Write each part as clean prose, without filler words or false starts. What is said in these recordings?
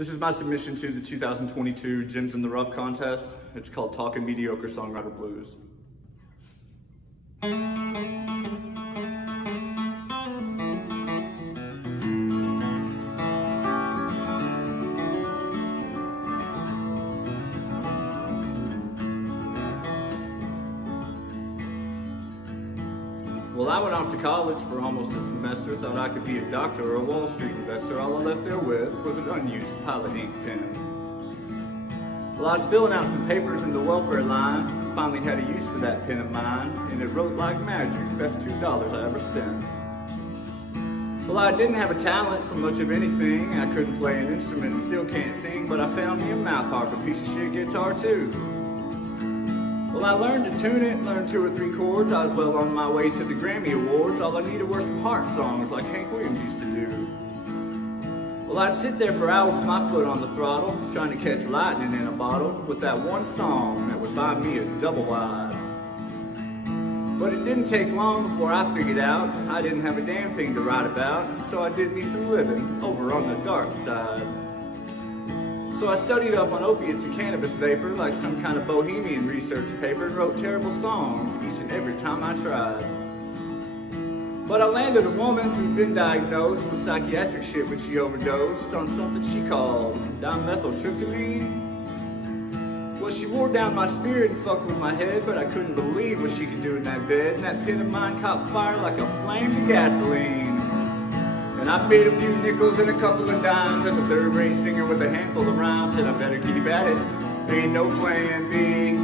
This is my submission to the 2022 Gems in the Rough contest. It's called Talkin Mediocre Songwriter Blues. Well, I went off to college for almost a semester, thought I could be a doctor or a Wall Street investor. All I left there with was an unused pilot ink pen. Well, I was filling out some papers in the welfare line, finally had a use for that pen of mine, and it wrote like magic, best $2 I ever spent. Well, I didn't have a talent for much of anything, I couldn't play an instrument, still can't sing, but I found me a mouth harp, a piece of shit guitar too. Well, I learned to tune it, learned 2 or 3 chords. I was well on my way to the Grammy Awards. All I needed were some heart songs like Hank Williams used to do. Well, I'd sit there for hours with my foot on the throttle, trying to catch lightning in a bottle with that one song that would buy me a double wide. But it didn't take long before I figured out I didn't have a damn thing to write about, so I did me some living over on the dark side. So I studied up on opiates and cannabis vapor like some kind of bohemian research paper and wrote terrible songs each and every time I tried. But I landed a woman who'd been diagnosed with psychiatric shit when she overdosed on something she called dimethyltryptamine. Well, she wore down my spirit and fucked with my head, but I couldn't believe what she could do in that bed, and that pen of mine caught fire like a flame to gasoline. And I made a few nickels and a couple of dimes as a third-rate singer with a handful of rhymes, and I better keep at it, there ain't no plan B.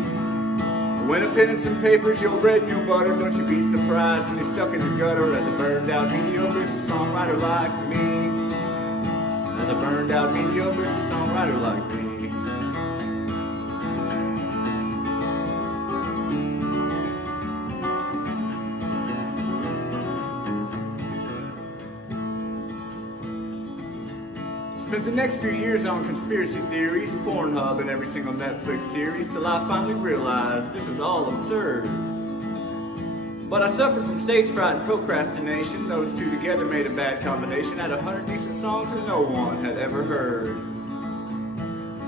When a pen and some paper's your bread and your butter, don't you be surprised when you're stuck in the gutter as a burned-out mediocre songwriter like me. As a burned-out mediocre songwriter like me. Spent the next few years on conspiracy theories, Pornhub, and every single Netflix series till I finally realized this is all absurd. But I suffered from stage fright and procrastination. Those two together made a bad combination. Had 100 decent songs that no one had ever heard.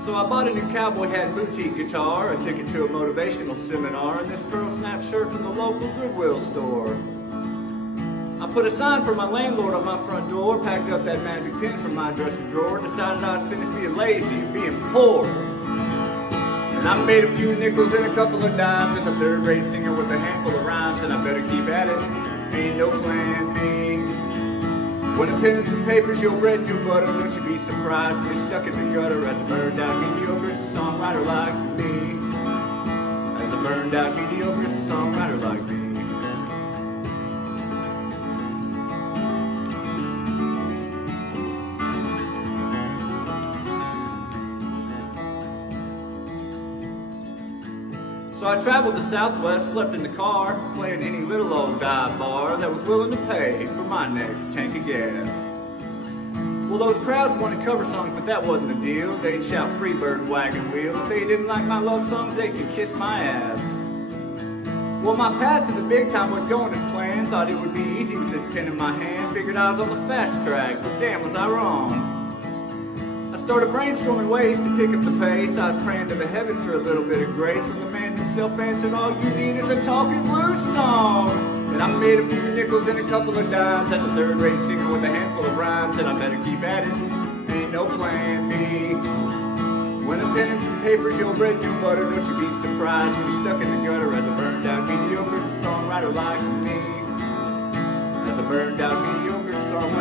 So I bought a new cowboy hat boutique guitar, a ticket to a motivational seminar, and this pearl snap shirt from the local Goodwill store. I put a sign for my landlord on my front door, packed up that magic pen from my dresser drawer, decided I was finished being lazy and being poor. And I made a few nickels and a couple of dimes as a third-rate singer with a handful of rhymes, and I better keep at it, ain't no plan B. When a pen and some paper's your bread and your butter, don't you be surprised when you're stuck in the gutter as a burned-out mediocre songwriter like me. As a burned-out mediocre songwriter like me. So I traveled the Southwest, slept in the car, playing any little old dive bar that was willing to pay for my next tank of gas. Well, those crowds wanted cover songs, but that wasn't the deal. They'd shout Freebird Wagon Wheel. If they didn't like my love songs, they could kiss my ass. Well, my path to the big time wasn't going as planned. Thought it would be easy with this pen in my hand. Figured I was on the fast track, but damn was I wrong. I started brainstorming ways to pick up the pace. I was praying to the heavens for a little bit of grace when the man himself answered, all you need is a talking blues song. And I made a few nickels and a couple of dimes as a third-rate singer with a handful of rhymes, and I better keep at it, ain't no plan B. When a pen and some paper's your bread and your butter, don't you be surprised when you're stuck in the gutter as a burned-out mediocre songwriter like me. As a burned-out mediocre songwriter